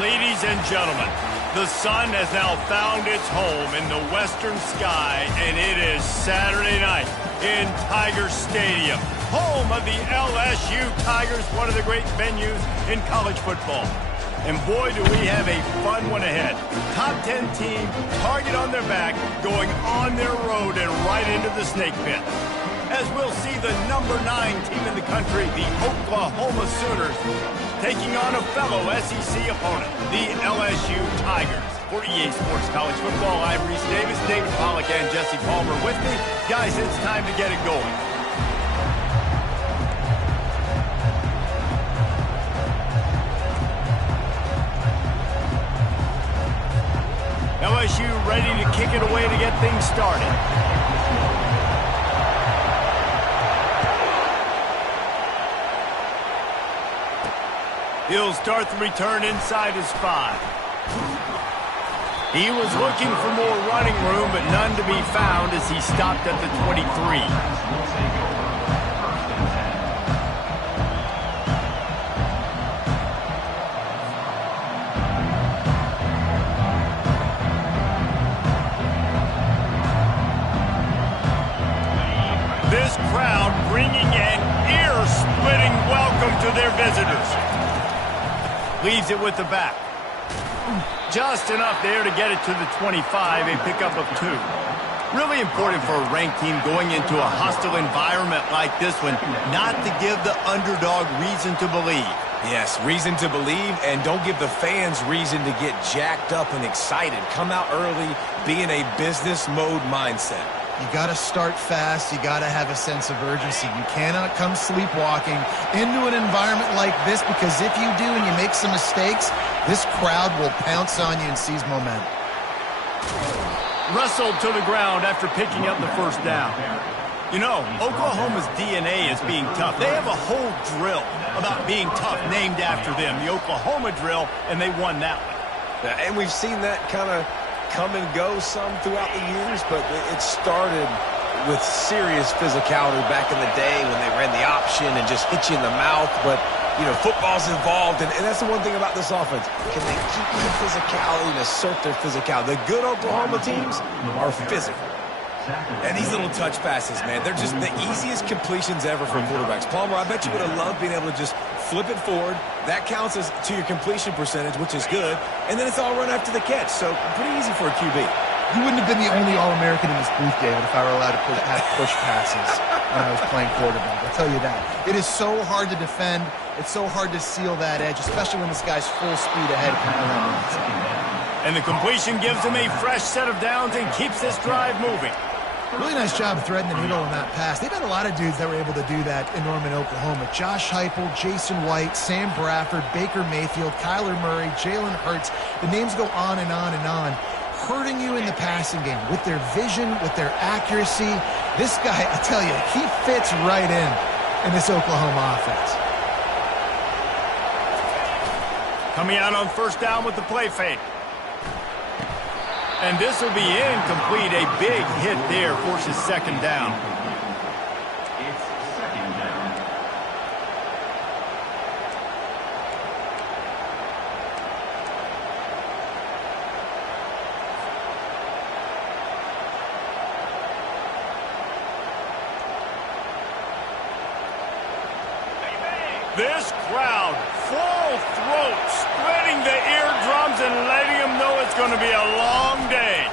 Ladies and gentlemen, the sun has now found its home in the western sky, and it is Saturday night in Tiger Stadium, home of the LSU Tigers, one of the great venues in college football. And boy, do we have a fun one ahead. Top 10 team, target on their back, going on their road and right into the snake pit. As we'll see the number 9 team in the country, the Oklahoma Sooners, taking on a fellow SEC opponent, the LSU Tigers. For EA Sports College Football, I'm Reese Davis, David Pollack, and Jesse Palmer with me. Guys, it's time to get it going. LSU ready to kick it away to get things started. He'll start the return inside his 5. He was looking for more running room, but none to be found as he stopped at the 23. This crowd bringing an ear-splitting welcome to their visitors. Leaves it with the back. Just enough there to get it to the 25, a pickup of 2. Really important for a ranked team going into a hostile environment like this one, not to give the underdog reason to believe. Yes, reason to believe, and don't give the fans reason to get jacked up and excited. Come out early, be in a business mode mindset. You got to start fast. You got to have a sense of urgency. You cannot come sleepwalking into an environment like this, because if you do and you make some mistakes, this crowd will pounce on you and seize momentum. Wrestled to the ground after picking up the first down. You know, Oklahoma's DNA is being tough. They have a whole drill about being tough named after them, the Oklahoma drill, and they won that one. And we've seen that kind of come and go some throughout the years, but it started with serious physicality back in the day when they ran the option and just hit you in the mouth. But, you know, football's involved, and that's the one thing about this offense. Can they keep the physicality and assert their physicality? The good Oklahoma teams are physical. And these little touch passes, man, they're just the easiest completions ever for quarterbacks. Palmer, I bet you would have loved being able to just flip it forward. That counts as to your completion percentage, which is good. And then it's all run after the catch. So pretty easy for a QB. You wouldn't have been the only All-American in this booth, David, if I were allowed to have push passes when I was playing quarterback. I'll tell you that. It is so hard to defend. It's so hard to seal that edge, especially when this guy's full speed ahead coming around. And the completion gives him a fresh set of downs and keeps this drive moving. Really nice job threading the needle on that pass. They've had a lot of dudes that were able to do that in Norman, Oklahoma. Josh Heupel, Jason White, Sam Bradford, Baker Mayfield, Kyler Murray, Jalen Hurts. The names go on and on and on. Hurting you in the passing game with their vision, with their accuracy. This guy, I tell you, he fits right in this Oklahoma offense. Coming out on first down with the play fake. And this will be incomplete. A big hit there forces second down. It's second down. This crowd, full throat, splitting the eardrums and letting them know it's going to be a long day.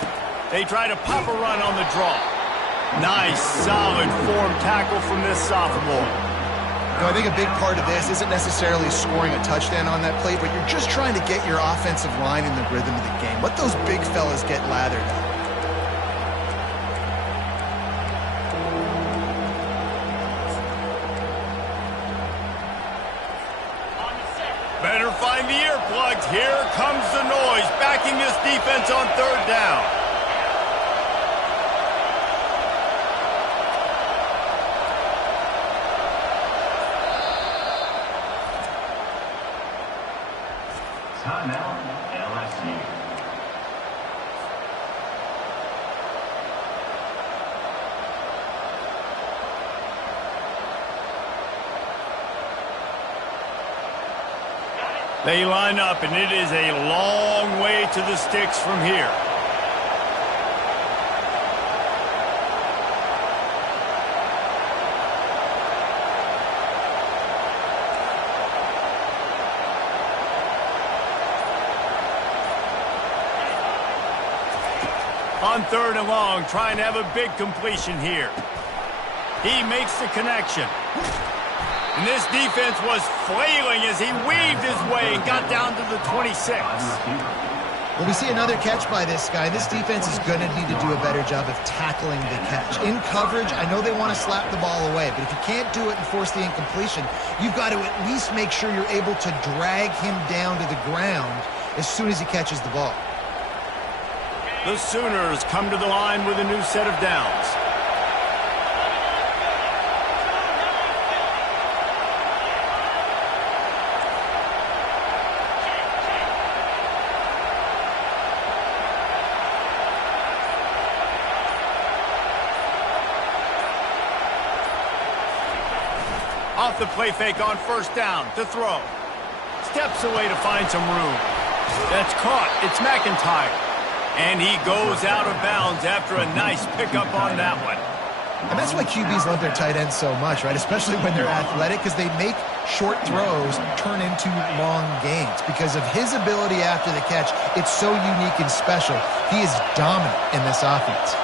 They try to pop a run on the draw. Nice, solid form tackle from this sophomore. You know, I think a big part of this isn't necessarily scoring a touchdown on that play, but you're just trying to get your offensive line in the rhythm of the game. Let those big fellas get lathered up. Better find the earplugs. Here comes the noise, backing this defense on third down. Timeout, LSU. They line up, and it is a long way to the sticks from here. On 3rd and long, trying to have a big completion here. He makes the connection. And this defense was flailing as he weaved his way and got down to the 26. Well, we see another catch by this guy. This defense is going to need to do a better job of tackling the catch. In coverage, I know they want to slap the ball away, but if you can't do it and force the incompletion, you've got to at least make sure you're able to drag him down to the ground as soon as he catches the ball. The Sooners come to the line with a new set of downs. Off the play fake on 1st down to throw. Steps away to find some room. That's caught. It's McIntyre. And he goes out of bounds after a nice pickup on that one. And that's why QBs love their tight ends so much, right? Especially when they're athletic, because they make short throws turn into long gains. Because of his ability after the catch, it's so unique and special. He is dominant in this offense.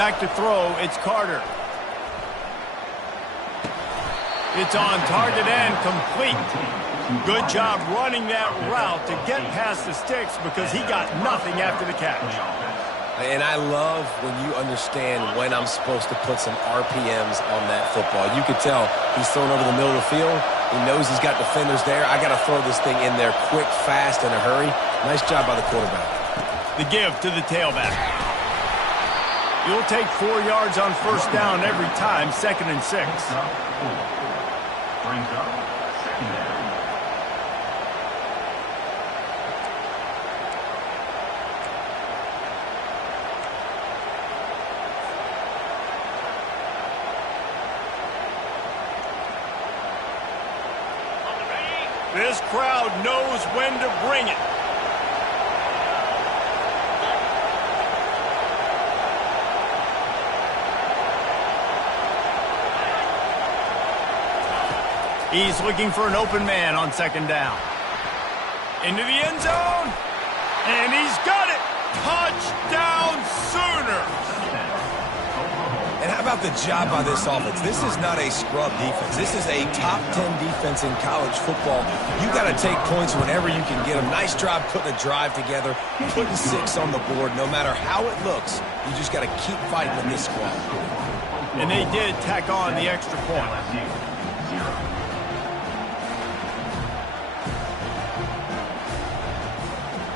Back to throw, it's Carter. It's on target and complete. Good job running that route to get past the sticks because he got nothing after the catch. And I love when you understand when I'm supposed to put some RPMs on that football. You could tell he's thrown over the middle of the field. He knows he's got defenders there. I got to throw this thing in there quick, fast, in a hurry. Nice job by the quarterback. The give to the tailback. You'll take 4 yards on 1st down every time, 2nd and 6. Brings up 2nd down. This crowd knows when to bring it. He's looking for an open man on 2nd down. Into the end zone. And he's got it. Touchdown Sooners. And how about the job by this offense? This is not a scrub defense. This is a top 10 defense in college football. You got to take points whenever you can get them. Nice job putting a drive together, putting 6 on the board. No matter how it looks, you just got to keep fighting in this squad. And they did tack on the extra point.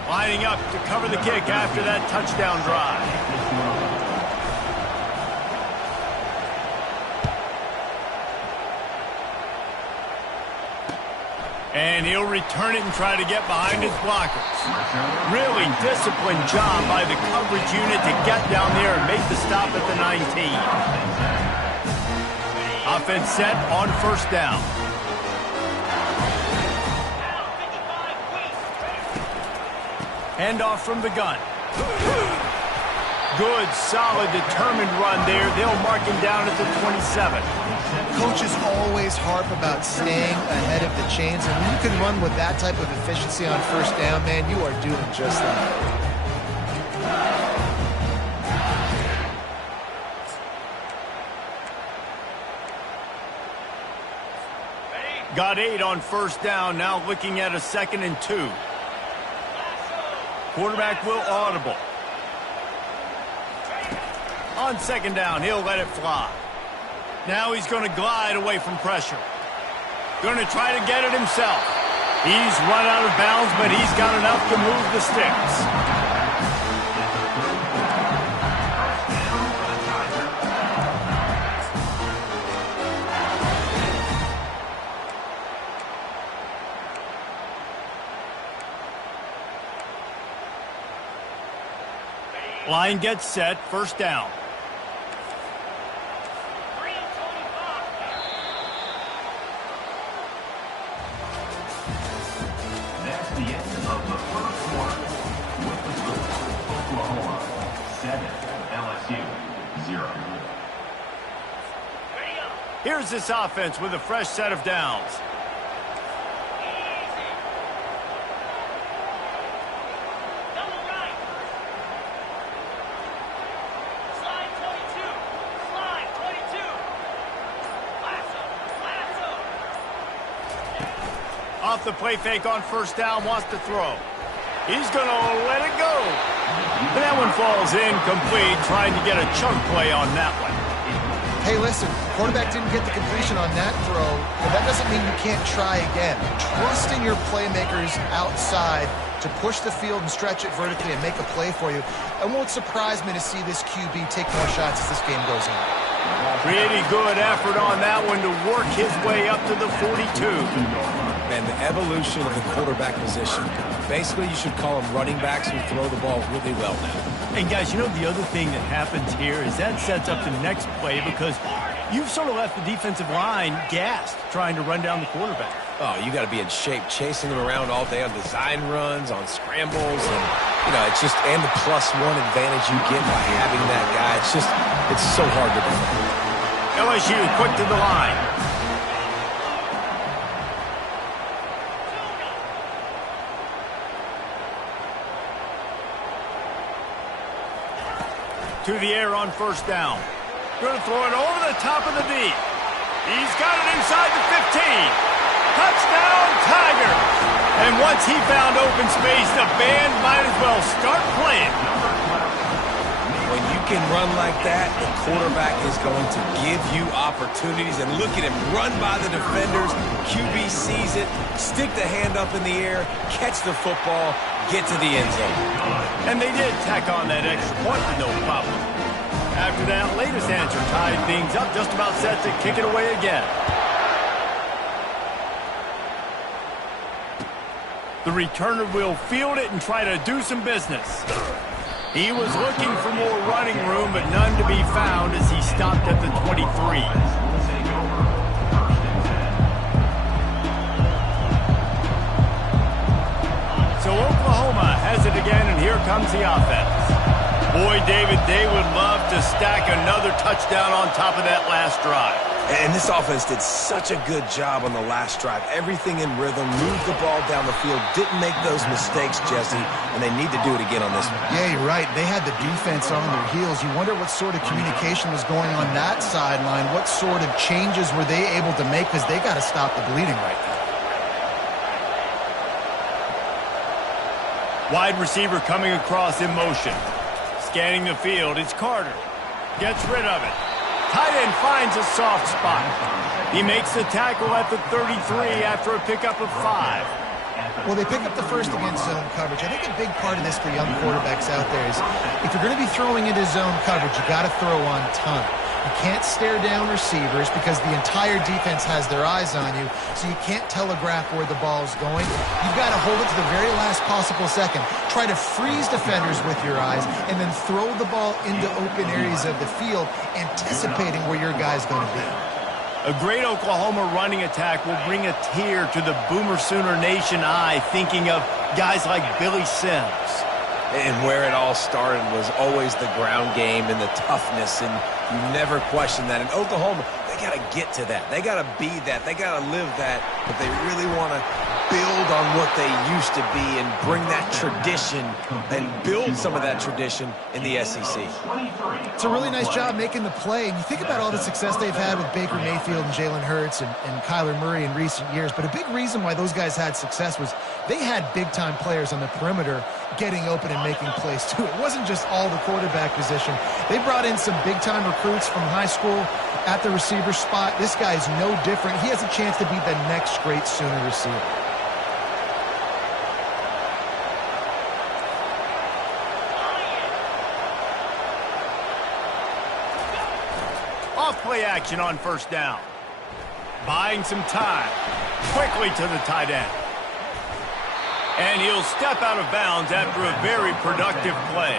Lining up to cover the kick after that touchdown drive. And he'll return it and try to get behind his blockers. Really disciplined job by the coverage unit to get down there and make the stop at the 19. Offense set on 1st down. Handoff from the gun. Good, solid, determined run there. They'll mark him down at the 27. Coaches always harp about staying ahead of the chains, and when you can run with that type of efficiency on 1st down, man, you are doing just that. Got 8 on 1st down, now looking at a 2nd and 2. Quarterback will audible. On 2nd down, he'll let it fly. Now he's going to glide away from pressure. Going to try to get it himself. He's run out of bounds, but he's got enough to move the sticks. Line gets set, first down. That's the end of the first quarter. With the score, Oklahoma 7, LSU 0. Here's this offense with a fresh set of downs. Off the play fake on first down, wants to throw. He's going to let it go. And that one falls incomplete, trying to get a chunk play on that one. Hey, listen, quarterback didn't get the completion on that throw, but that doesn't mean you can't try again. Trust in your playmakers outside to push the field and stretch it vertically and make a play for you. It won't surprise me to see this QB take more shots as this game goes on. Pretty good effort on that one to work his way up to the 42. And the evolution of the quarterback position. Basically, you should call them running backs who throw the ball really well now. And guys, you know the other thing that happens here is that sets up the next play because you've sort of left the defensive line gassed trying to run down the quarterback. Oh, you got to be in shape, chasing them around all day on design runs, on scrambles, and it's just and the +1 advantage you get by having that guy. It's so hard to defend. LSU quick to the line. To the air on first down. Going to throw it over the top of the D. He's got it inside the 15. Touchdown, Tigers. And once he found open space, the band might as well start playing. When you can run like that, the quarterback is going to give you opportunities. And look at him run by the defenders. QB sees it, stick the hand up in the air, catch the football, get to the end zone. And they did tack on that extra point with no problem. After that latest answer tied things up, just about set to kick it away again. The returner will field it and try to do some business. He was looking for more running room, but none to be found as he stopped at the 23. So Oklahoma has it again, and here comes the offense. Boy, David, they would love to stack another touchdown on top of that last drive. And this offense did such a good job on the last drive. Everything in rhythm, moved the ball down the field, didn't make those mistakes, Jesse, and they need to do it again on this one. Yeah, you're right. They had the defense on their heels. You wonder what sort of communication was going on that sideline. What sort of changes were they able to make, because they got to stop the bleeding right now. Wide receiver coming across in motion. Scanning the field, it's Carter. Gets rid of it. Tight end finds a soft spot. He makes the tackle at the 33 after a pickup of 5. Well, they pick up the first against zone coverage. I think a big part of this for young quarterbacks out there is if you're going to be throwing into zone coverage, you got to throw on time. You can't stare down receivers because the entire defense has their eyes on you, so you can't telegraph where the ball is going. You've got to hold it to the very last possible second. Try to freeze defenders with your eyes, and then throw the ball into open areas of the field, anticipating where your guy's going to be. A great Oklahoma running attack will bring a tear to the Boomer Sooner Nation eye, thinking of guys like Billy Sims. And where it all started was always the ground game and the toughness, and you never question that. In Oklahoma, they got to get to that. They got to be that. They got to live that, but they really want to build on what they used to be and bring that tradition and build some of that tradition in the SEC. It's a really nice job making the play. And you think about all the success they've had with Baker Mayfield and Jalen Hurts and Kyler Murray in recent years. But a big reason why those guys had success was they had big-time players on the perimeter getting open and making plays, too. It wasn't just all the quarterback position. They brought in some big-time recruits from high school at the receiver spot. This guy is no different. He has a chance to be the next great Sooner receiver. Off-play action on first down. Buying some time. Quickly to the tight end. And he'll step out of bounds after a very productive play.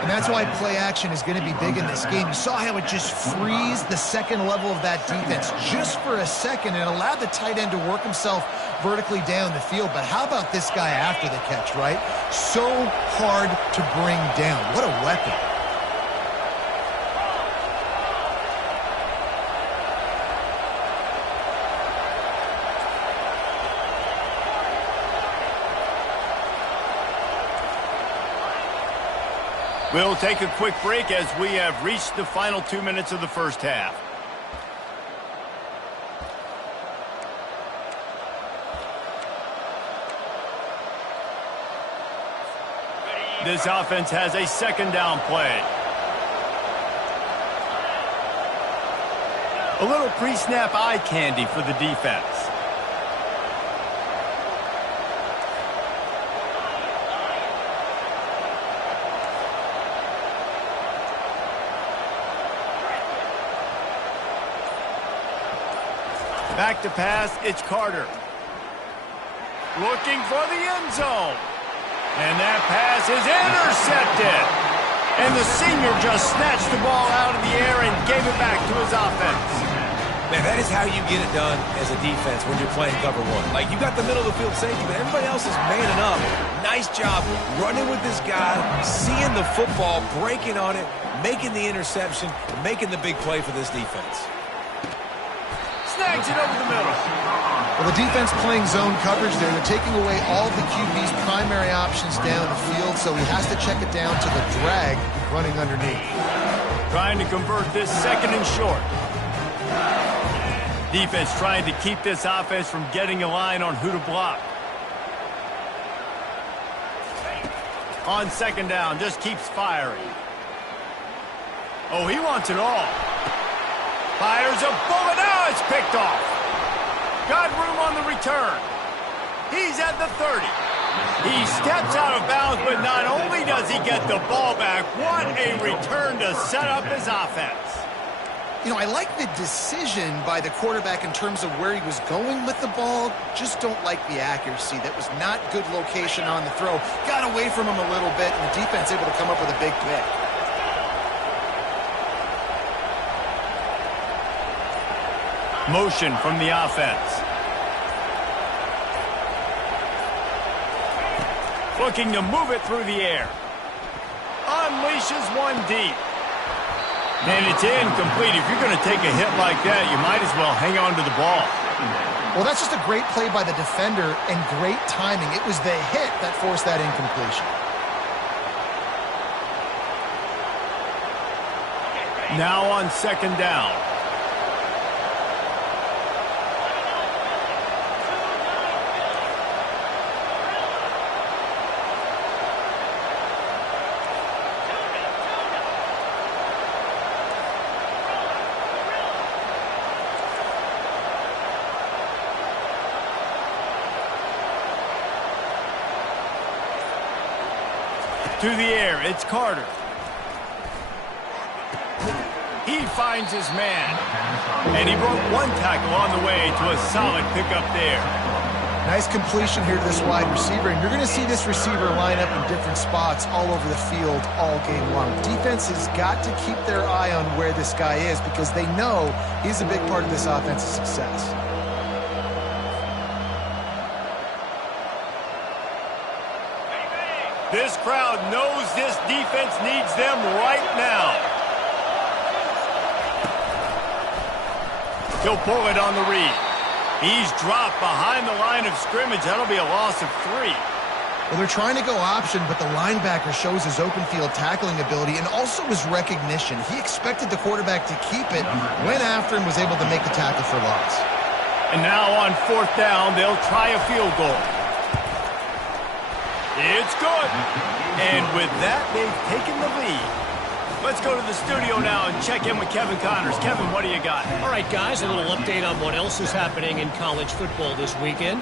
And that's why play action is going to be big in this game. You saw how it just frees the second level of that defense just for a second and allowed the tight end to work himself vertically down the field. But how about this guy after the catch, right? So hard to bring down. What a weapon. We'll take a quick break as we have reached the final 2 minutes of the first half. This offense has a second down play. A little pre-snap eye candy for the defense. Back to pass, it's Carter. Looking for the end zone. And that pass is intercepted. And the senior just snatched the ball out of the air and gave it back to his offense. Man, that is how you get it done as a defense when you're playing cover one. Like, you got the middle of the field safety, but everybody else is manning up. Nice job running with this guy, seeing the football, breaking on it, making the interception, making the big play for this defense. Snags it over the middle. Well, the defense playing zone coverage there. They're taking away all the QB's primary options down the field, so he has to check it down to the drag running underneath. Trying to convert this second and short. Defense trying to keep this offense from getting a line on who to block. On second down, just keeps firing. Oh, he wants it all. Fires a bullet. Now it's picked off. Got room on the return. He's at the 30. He steps out of bounds, but not only does he get the ball back, what a return to set up his offense. You know, I like the decision by the quarterback in terms of where he was going with the ball. Just don't like the accuracy. That was not good location on the throw. Got away from him a little bit, and the defense able to come up with a big pick. Motion from the offense. Looking to move it through the air. Unleashes one deep. And it's incomplete. If you're going to take a hit like that, you might as well hang on to the ball. Well, that's just a great play by the defender and great timing. It was the hit that forced that incompletion. Now on second down. To the air, it's Carter. He finds his man. And he broke one tackle on the way to a solid pickup there. Nice completion here to this wide receiver, and you're going to see this receiver line up in different spots all over the field all game long. Defense has got to keep their eye on where this guy is because they know he's a big part of this offense's success. This crowd knows this defense needs them right now. He'll pull it on the read. He's dropped behind the line of scrimmage. That'll be a loss of 3. Well, they're trying to go option, but the linebacker shows his open field tackling ability and also his recognition. He expected the quarterback to keep it, went after and was able to make the tackle for loss. And now on fourth down, they'll try a field goal. It's good. And with that, they've taken the lead. Let's go to the studio now and check in with Kevin Connors. Kevin, what do you got? All right, guys, a little update on what else is happening in college football this weekend.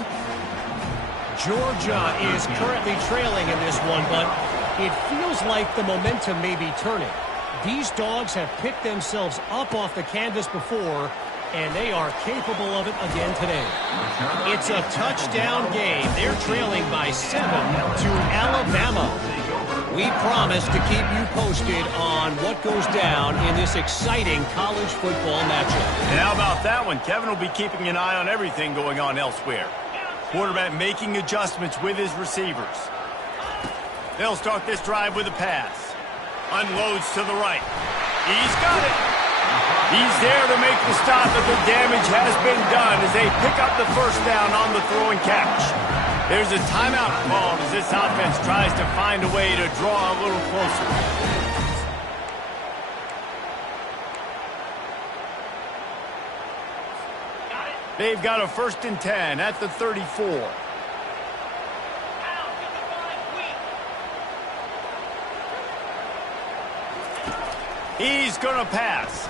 Georgia is currently trailing in this one, but it feels like the momentum may be turning. These dogs have picked themselves up off the canvas before, and they are capable of it again today. It's a touchdown game. They're trailing by 7 to Alabama. We promise to keep you posted on what goes down in this exciting college football matchup. And how about that one? Kevin will be keeping an eye on everything going on elsewhere. Quarterback making adjustments with his receivers. They'll start this drive with a pass. Unloads to the right. He's got it. He's there to make the stop, but the damage has been done as they pick up the first down on the throw and catch. There's a timeout called as this offense tries to find a way to draw a little closer. They've got a 1st and 10 at the 34. He's going to pass.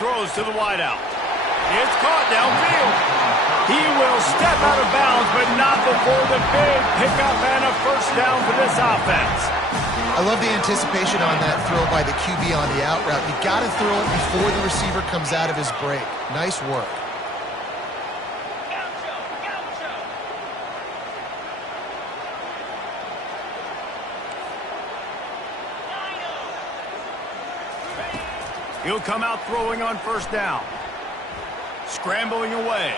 Throws to the wideout. It's caught downfield. He will step out of bounds, but not before the big pickup and a first down for this offense. I love the anticipation on that throw by the QB on the out route. You got to throw it before the receiver comes out of his break. Nice work. He'll come out throwing on first down. Scrambling away.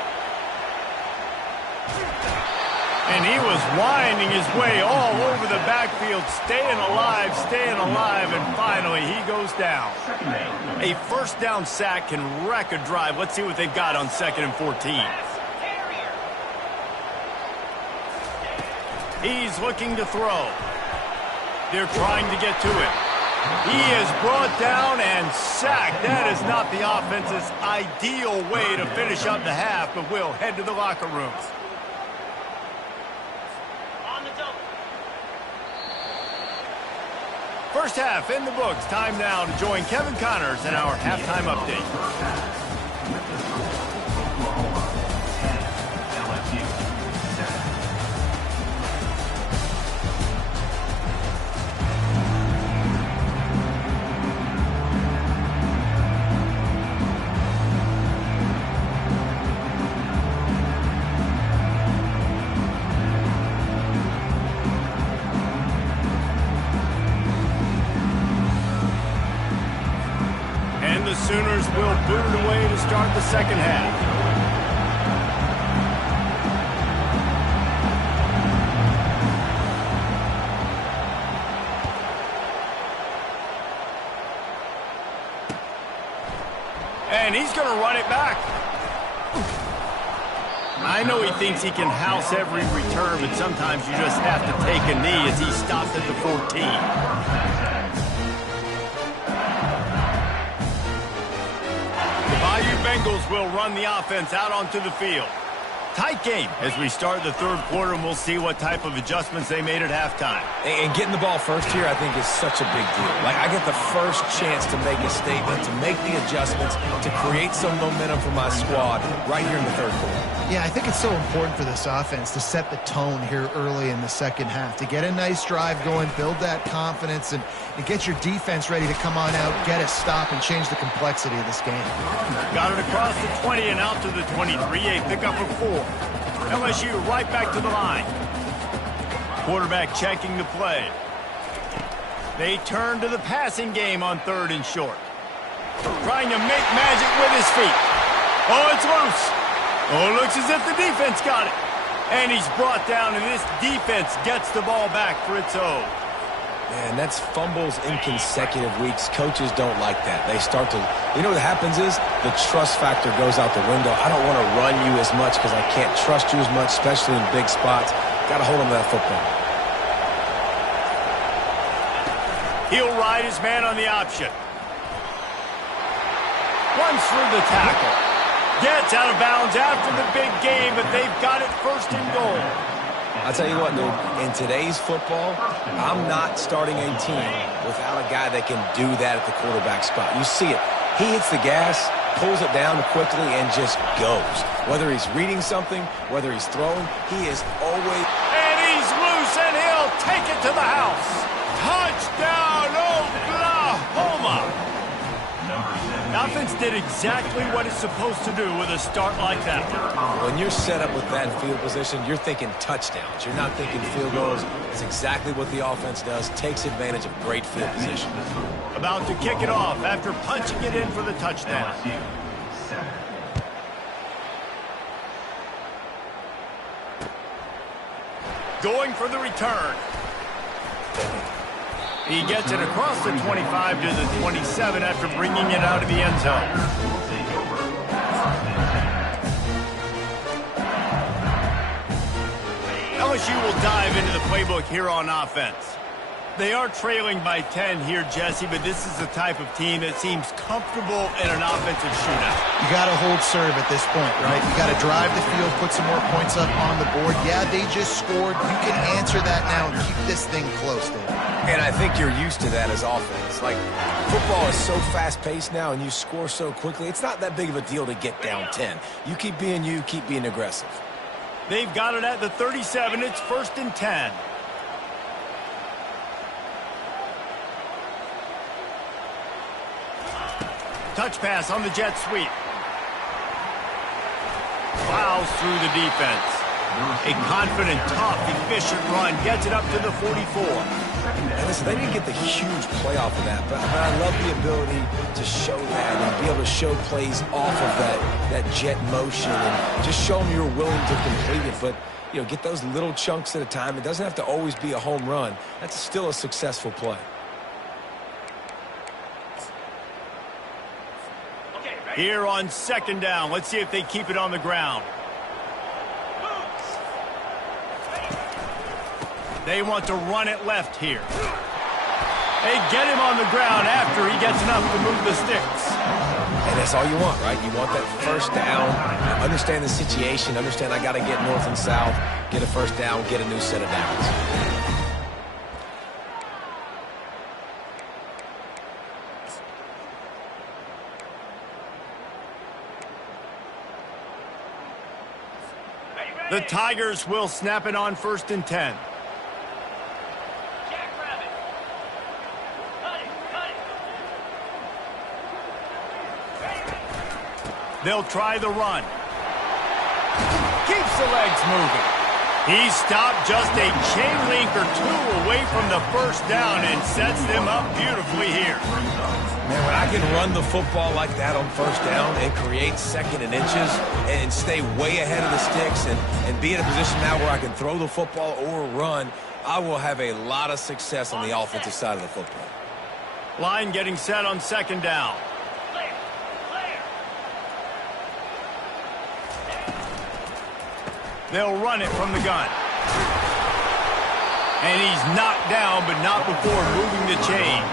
And he was winding his way all over the backfield, staying alive, and finally he goes down. A first down sack can wreck a drive. Let's see what they've got on 2nd and 14. He's looking to throw. They're trying to get to it. He is brought down and sacked. That is not the offense's ideal way to finish up the half, but we'll head to the locker rooms. First half in the books. Time now to join Kevin Connors in our halftime update. The Sooners will boot it away to start the second half. And he's going to run it back. I know he thinks he can house every return, but sometimes you just have to take a knee as he stopped at the 14. Bengals will run the offense out onto the field. Tight game as we start the third quarter, and we'll see what type of adjustments they made at halftime. And getting the ball first here, I think, is such a big deal. Like, I get the first chance to make a statement, to make the adjustments, to create some momentum for my squad right here in the third quarter. Yeah, I think it's so important for this offense to set the tone here early in the second half, to get a nice drive going, build that confidence, and get your defense ready to come on out, get a stop, and change the complexity of this game. Got it across the 20 and out to the 23, a pickup of 4. LSU right back to the line. Quarterback checking the play. They turn to the passing game on 3rd and short. Trying to make magic with his feet. Oh, it's loose. Oh, it looks as if the defense got it. And he's brought down, and this defense gets the ball back for its own. Man, that's fumbles in consecutive weeks. Coaches don't like that. They start to, you know what happens is the trust factor goes out the window. I don't want to run you as much because I can't trust you as much, especially in big spots. Got to hold on to that football. He'll ride his man on the option. Runs through the tackle. Gets out of bounds after the big game, but they've got it 1st and goal. I'll tell you what, dude, in today's football, I'm not starting a team without a guy that can do that at the quarterback spot. You see it. He hits the gas, pulls it down quickly, and just goes. Whether he's reading something, whether he's throwing, he is always... And he's loose, and he'll take it to the house. Touchdown, Oklahoma! Number 7. Offense did exactly what it's supposed to do with a start like that. When you're set up with that field position, you're thinking touchdowns. You're not thinking field goals. It's exactly what the offense does, takes advantage of great field position. About to kick it off after punching it in for the touchdown. Going for the return. He gets it across the 25 to the 27 after bringing it out of the end zone. LSU will dive into the playbook here on offense. They are trailing by 10 here, Jesse, but this is the type of team that seems comfortable in an offensive shootout. You got to hold serve at this point, right? You got to drive the field, put some more points up on the board. Yeah, they just scored. You can answer that now and keep this thing close, Dave. And I think you're used to that as offense. Like, football is so fast-paced now and you score so quickly, it's not that big of a deal to get down 10. You keep being you, keep being aggressive. They've got it at the 37. It's 1st and 10. Touch pass on the jet sweep. Plows through the defense. A confident, tough, efficient run gets it up to the 44. And listen, they didn't get the huge play off of that, but I love the ability to show that and be able to show plays off of that jet motion and just show them you're willing to complete it. But, you know, get those little chunks at a time. It doesn't have to always be a home run. That's still a successful play. Here on 2nd down, let's see if they keep it on the ground. They want to run it left here. They get him on the ground after he gets enough to move the sticks. And that's all you want, right? You want that 1st down, understand the situation, understand I got to get north and south, get a 1st down, get a new set of downs. The Tigers will snap it on 1st and 10. They'll try the run. Keeps the legs moving. He stopped just a chain link or two away from the 1st down and sets them up beautifully here. Man, when I can run the football like that on 1st down and create 2nd and inches and stay way ahead of the sticks and be in a position now where I can throw the football or run, I will have a lot of success on the offensive side of the football. Line getting set on 2nd down. They'll run it from the gun. And he's knocked down, but not before moving the chains.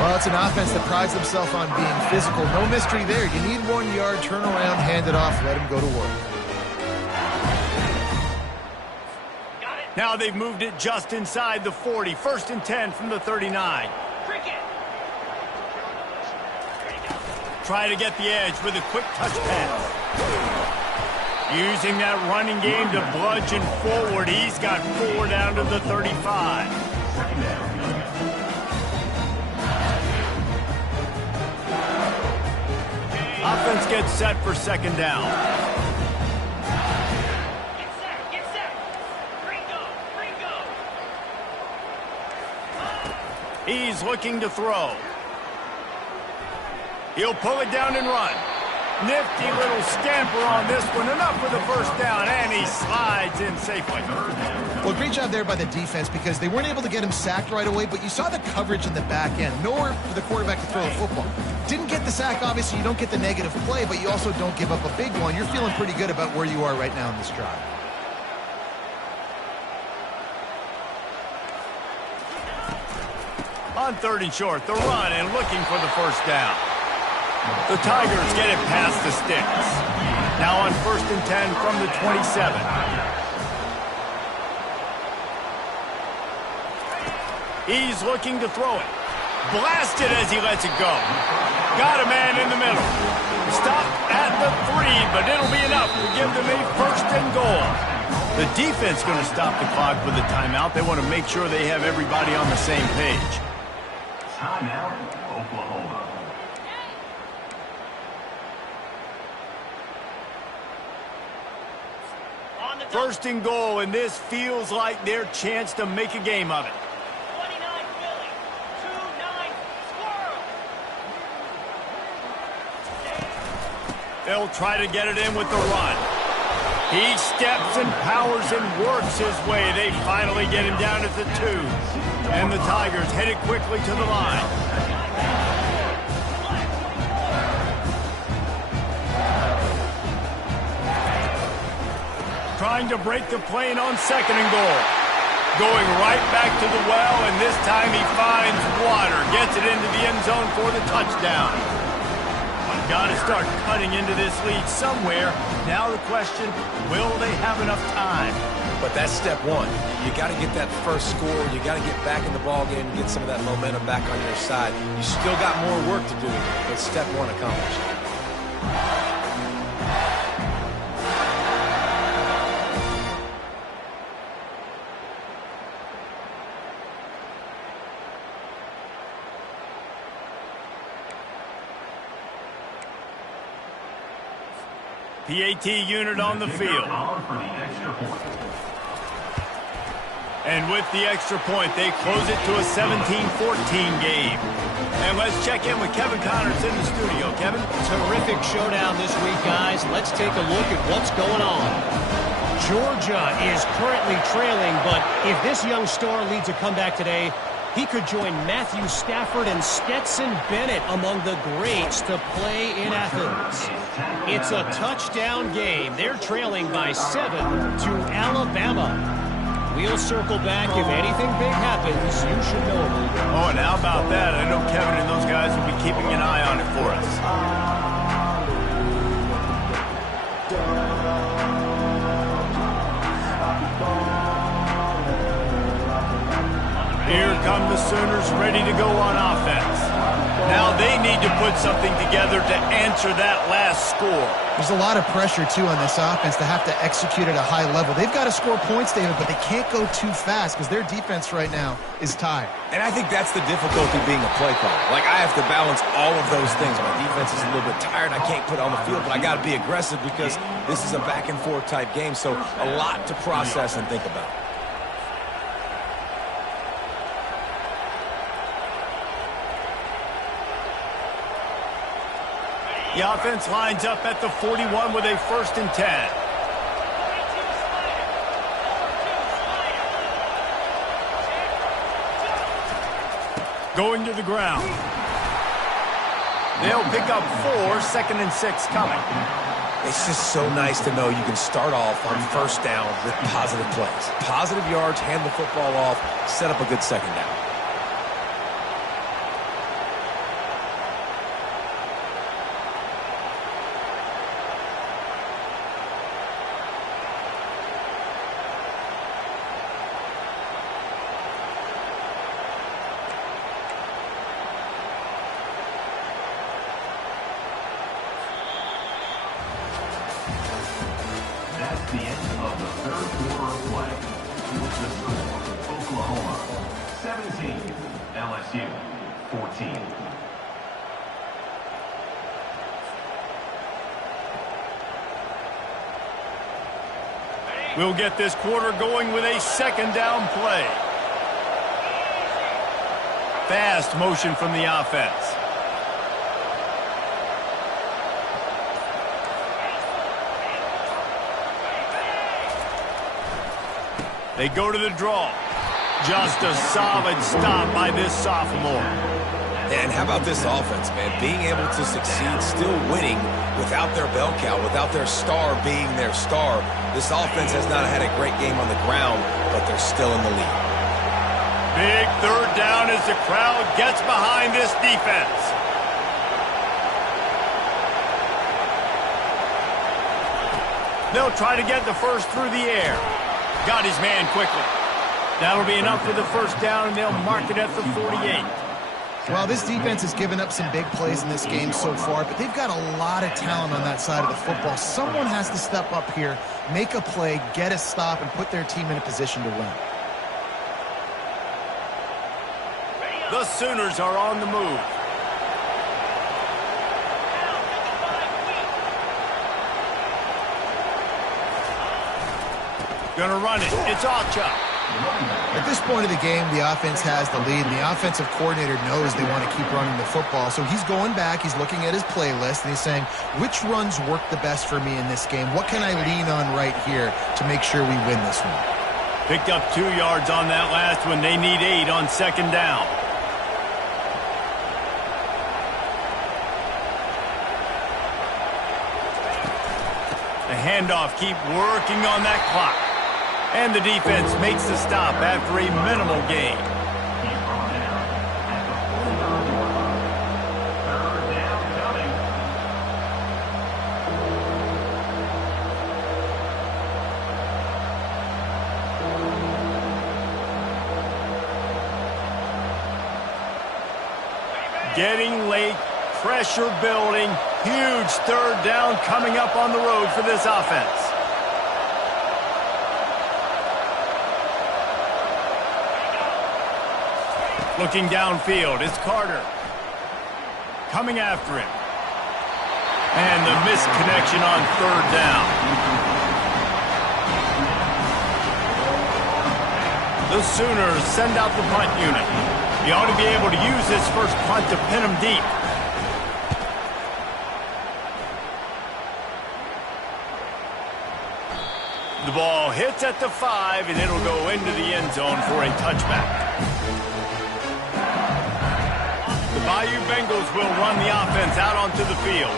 Well, it's an offense that prides themselves on being physical. No mystery there. You need 1 yard, turn around, hand it off, let him go to work. Now they've moved it just inside the 40. 1st and 10 from the 39. Try to get the edge with a quick touch pass. Using that running game to bludgeon forward. He's got 4 down to the 35. Offense gets set for 2nd down. Get set. Green go. He's looking to throw. He'll pull it down and run. Nifty little scamper on this one. Enough for the 1st down, and he slides in safely. Well, great job there by the defense because they weren't able to get him sacked right away, but you saw the coverage in the back end. Nowhere for the quarterback to throw the football. Didn't get the sack, obviously. You don't get the negative play, but you also don't give up a big one. You're feeling pretty good about where you are right now in this drive. On 3rd and short, the run and looking for the 1st down. The Tigers get it past the sticks. Now on 1st and 10 from the 27. He's looking to throw it. Blasted as he lets it go. Got a man in the middle. Stop at the 3, but it'll be enough to give them a 1st and goal. The defense going to stop the clock with a timeout. They want to make sure they have everybody on the same page. Timeout, Oklahoma. on the double. First and goal, and this feels like their chance to make a game of it. 29 Philly, 2-9 Squirrel. They'll try to get it in with the run. He steps and powers and works his way. They finally get him down at the 2. And the Tigers headed quickly to the line. Trying to break the plane on second and goal. Going right back to the well, and this time he finds water. Gets it into the end zone for the touchdown. Got to start cutting into this lead somewhere. Now the question, will they have enough time? But that's step one. You got to get that first score. You got to get back in the ball game and get some of that momentum back on your side. You still got more work to do, but step one accomplished. PAT unit on the field. And with the extra point, they close it to a 17-14 game. And let's check in with Kevin Connors in the studio. Kevin? Terrific showdown this week, guys. Let's take a look at what's going on. Georgia is currently trailing, but if this young star leads a comeback today, he could join Matthew Stafford and Stetson Bennett among the greats to play in Athens. It's a touchdown game. They're trailing by 7 to Alabama. We'll circle back. If anything big happens, you should know. Oh, and how about that? I know Kevin and those guys will be keeping an eye on it for us. Here come the Sooners ready to go on offense. Now they need to put something together to answer that last score. There's a lot of pressure, too, on this offense to have to execute at a high level. They've got to score points, David, but they can't go too fast because their defense right now is tired. And I think that's the difficulty being a play caller. Like, I have to balance all of those things. My defense is a little bit tired. I can't put it on the field, but I got to be aggressive because this is a back-and-forth type game, so a lot to process and think about. The offense lines up at the 41 with a 1st and 10. Going to the ground. They'll pick up 4, 2nd and 6 coming. It's just so nice to know you can start off on first down with positive plays. Positive yards, hand the football off, set up a good second down. That's the end of the third quarter of play. With the score, Oklahoma 17, LSU 14. We'll get this quarter going with a 2nd down play. Fast motion from the offense. They go to the draw. Just a solid stop by this sophomore. And how about this offense, man? Being able to succeed, still winning without their bell cow, without their star being their star. This offense has not had a great game on the ground, but they're still in the lead. Big 3rd down as the crowd gets behind this defense. They'll try to get the first through the air. Got his man quickly. That'll be enough for the 1st down, and they'll mark it at the 48. Well, this defense has given up some big plays in this game so far, but they've got a lot of talent on that side of the football. Someone has to step up here, make a play, get a stop, and put their team in a position to win. The Sooners are on the move. Gonna run it. It's Ocha. At this point of the game, the offense has the lead, and the offensive coordinator knows they want to keep running the football. So he's going back, he's looking at his playlist, and he's saying, which runs work the best for me in this game? What can I lean on right here to make sure we win this one? Picked up 2 yards on that last one. They need 8 on second down. The handoff, keep working on that clock. And the defense makes the stop after a minimal gain. Getting late, pressure building, huge third down coming up on the road for this offense. Looking downfield, it's Carter. Coming after him. And the missed connection on third down. The Sooners send out the punt unit. He ought to be able to use this first punt to pin him deep. The ball hits at the 5, and it'll go into the end zone for a touchback. The Bayou Bengals will run the offense out onto the field.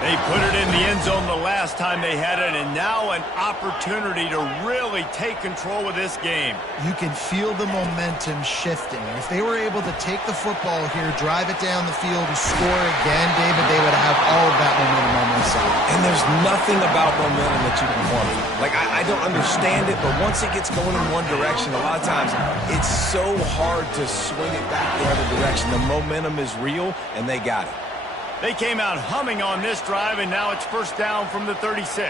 They put it in the end zone the last time they had it, and now an opportunity to really take control of this game. You can feel the momentum shifting. If they were able to take the football here, drive it down the field, and score again, David, they would have all of that momentum on their side. And there's nothing about momentum that you can quantify. Like, I don't understand it, but once it gets going in one direction, a lot of times it's so hard to swing it back the other direction. The momentum is real, and they got it. They came out humming on this drive, and now it's first down from the 36.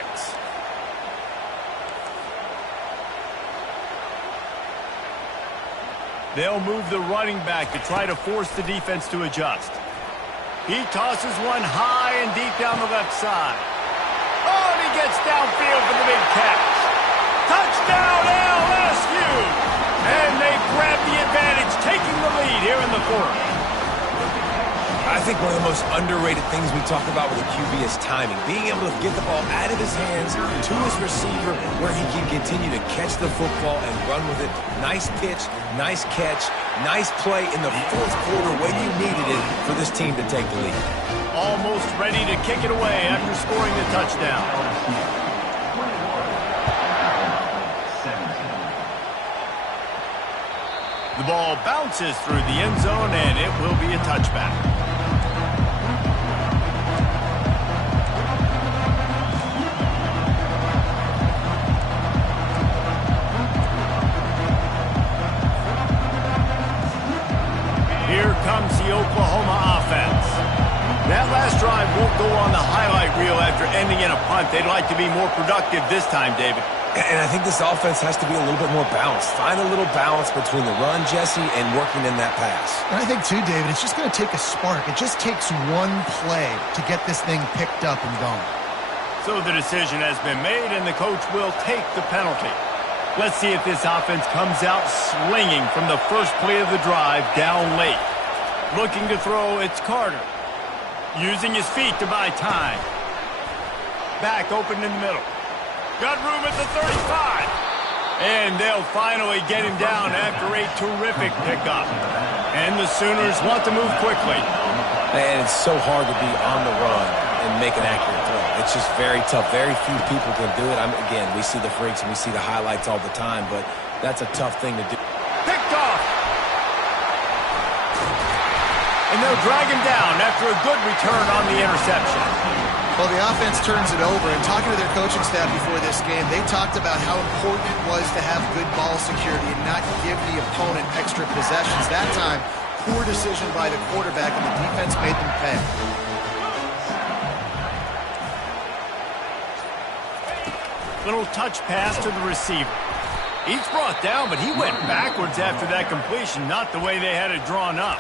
They'll move the running back to try to force the defense to adjust. He tosses one high and deep down the left side. Oh, and he gets downfield for the big catch. Touchdown, LSU! And they grab the advantage, taking the lead here in the fourth. I think one of the most underrated things we talk about with a QB is timing. Being able to get the ball out of his hands to his receiver where he can continue to catch the football and run with it. Nice pitch, nice catch, nice play in the fourth quarter when you needed it for this team to take the lead. Almost ready to kick it away after scoring the touchdown. The ball bounces through the end zone, and it will be a touchback. Here comes the Oklahoma offense. That last drive won't go on the highlight reel after ending in a punt. They'd like to be more productive this time, David. And I think this offense has to be a little bit more balanced. Find a little balance between the run, Jesse, and working in that pass. And I think, too, David, it's just going to take a spark. It just takes one play to get this thing picked up and going. So the decision has been made, and the coach will take the penalty. Let's see if this offense comes out slinging from the first play of the drive down late. Looking to throw, it's Carter. Using his feet to buy time. Back open in the middle. Got room at the 35. And they'll finally get him down after a terrific pickup. And the Sooners want to move quickly. And it's so hard to be on the run and make an accurate throw. It's just very tough. Very few people can do it. Again, we see the freaks and we see the highlights all the time, but that's a tough thing to do. Picked off. And they'll drag him down after a good return on the interception. Well, the offense turns it over, and talking to their coaching staff before this game, they talked about how important it was to have good ball security and not give the opponent extra possessions. That time, poor decision by the quarterback, and the defense made them pay. Little touch pass to the receiver. He's brought down, but he went backwards after that completion, not the way they had it drawn up.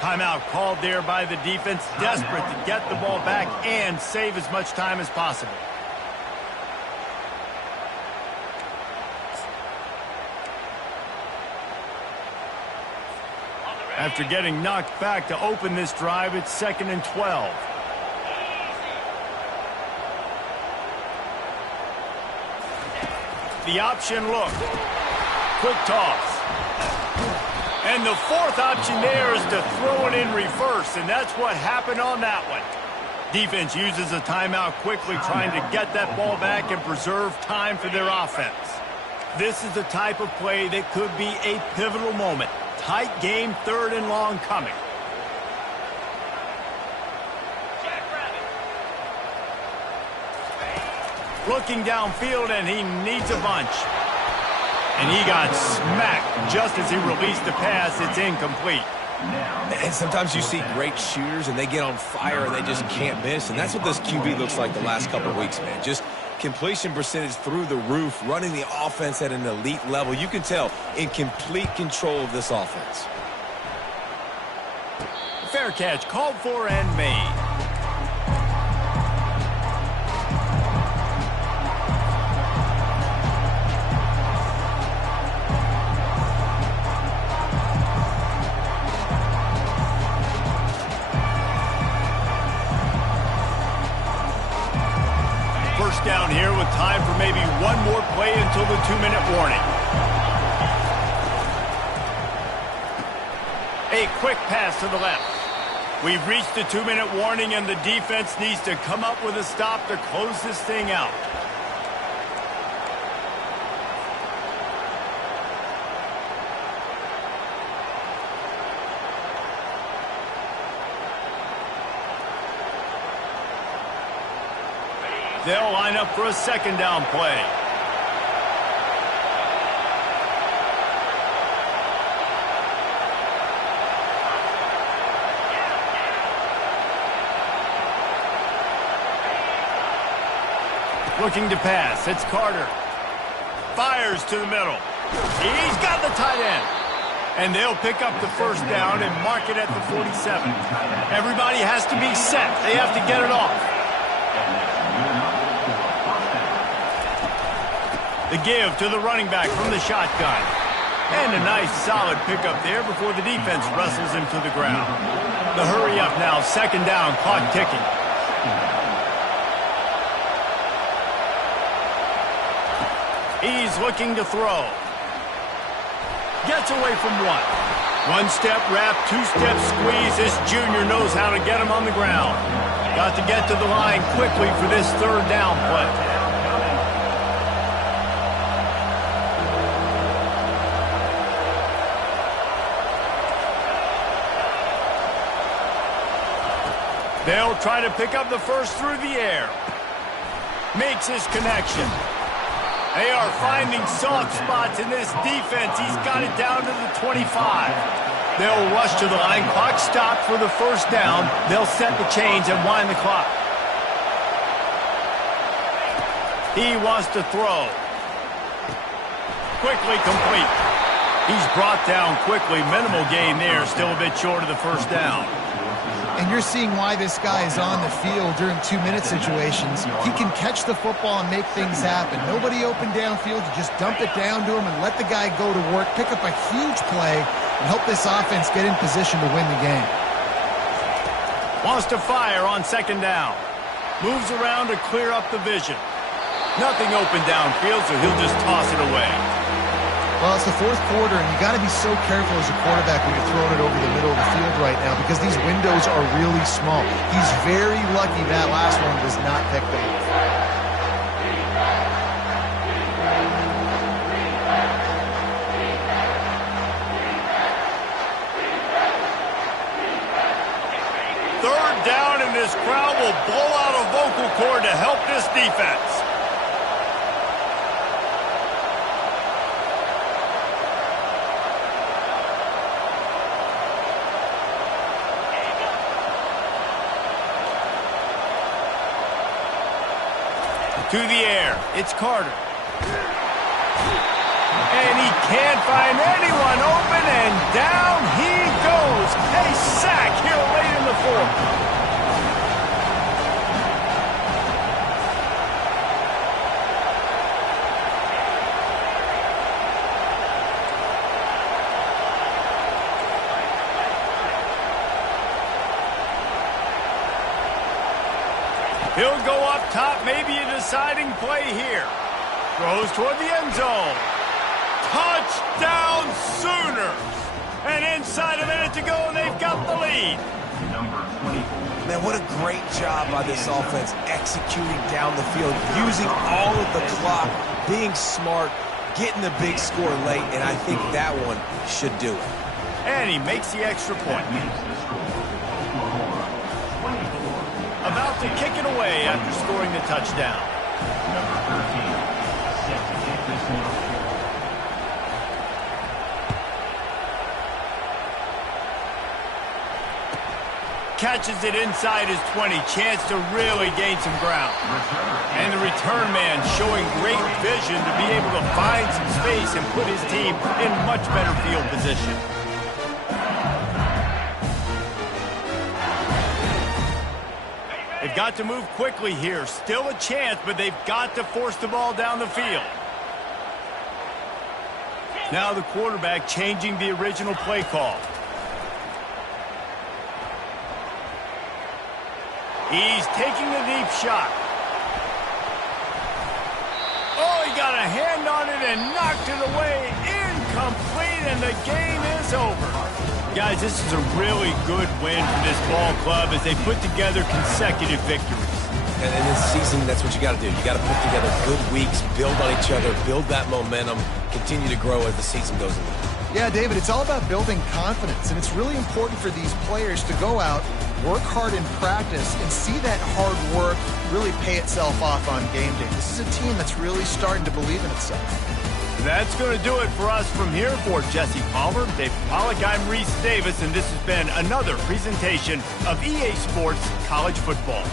Timeout called there by the defense, desperate to get the ball back and save as much time as possible. After getting knocked back to open this drive, it's 2nd and 12. The option look. Quick toss. And the fourth option there is to throw it in reverse, and that's what happened on that one. Defense uses a timeout quickly, trying to get that ball back and preserve time for their offense. This is the type of play that could be a pivotal moment. Tight game, 3rd and long coming. Looking downfield, and he needs a bunch. And he got smacked just as he released the pass. It's incomplete. And sometimes you see great shooters, and they get on fire, and they just can't miss. And that's what this QB looks like the last couple of weeks, man. Just completion percentage through the roof, running the offense at an elite level. You can tell in complete control of this offense. Fair catch, called for and made. First down here with time for maybe one more play until the 2-minute warning. A quick pass to the left. We've reached the 2-minute warning, and the defense needs to come up with a stop to close this thing out. They'll line up for a 2nd down play. Looking to pass. It's Carter. Fires to the middle. He's got the tight end. And they'll pick up the 1st down and mark it at the 47. Everybody has to be set. They have to get it off. The give to the running back from the shotgun. And a nice solid pickup there before the defense wrestles him to the ground. The hurry up now, 2nd down, clock ticking. He's looking to throw. Gets away from one. 1-step wrap, 2-step squeeze. This junior knows how to get him on the ground. Got to get to the line quickly for this 3rd down play. They'll try to pick up the first through the air. Makes his connection. They are finding soft spots in this defense. He's got it down to the 25. They'll rush to the line. Clock stopped for the 1st down. They'll set the chains and wind the clock. He wants to throw. Quickly complete. He's brought down quickly. Minimal gain there. Still a bit short of the 1st down. And you're seeing why this guy is on the field during 2-minute situations. He can catch the football and make things happen. Nobody open downfield. You just dump it down to him and let the guy go to work, pick up a huge play, and help this offense get in position to win the game. Wants to fire on 2nd down. Moves around to clear up the vision. Nothing open downfield, so he'll just toss it away. Well, it's the 4th quarter, and you got to be so careful as a quarterback when you're throwing it over the middle of the field right now because these windows are really small. He's very lucky that last one was not picked up. Third down, and this crowd will blow out a vocal cord to help this defense. To the air, it's Carter. And he can't find anyone open, and down he goes. A sack here late in the 4th. He'll go up top, maybe a deciding play here. Throws toward the end zone. Touchdown Sooners! And inside a minute to go, and they've got the lead. Number 24. Man, what a great job by this offense executing down the field, using all of the clock, being smart, getting the big score late, and I think that one should do it. And he makes the extra point. Makes the score. Oklahoma 24. About to kick it away after scoring the touchdown. Number 13. Set to kick this one off. Catches it inside his 20. Chance to really gain some ground. And the return man showing great vision to be able to find some space and put his team in much better field position. They've got to move quickly here. Still a chance, but they've got to force the ball down the field. Now the quarterback changing the original play call. He's taking the deep shot. Oh, he got a hand on it and knocked it away. Incomplete, and the game is over. Guys, this is a really good win for this ball club as they put together consecutive victories. And in this season, that's what you got to do. You got to put together good weeks, build on each other, build that momentum, continue to grow as the season goes on. Yeah, David, it's all about building confidence, and it's really important for these players to go out, work hard in practice, and see that hard work really pay itself off on game day. This is a team that's really starting to believe in itself. That's going to do it for us from here. For Jesse Palmer, Dave Pollack, I'm Reese Davis, and this has been another presentation of EA Sports College Football.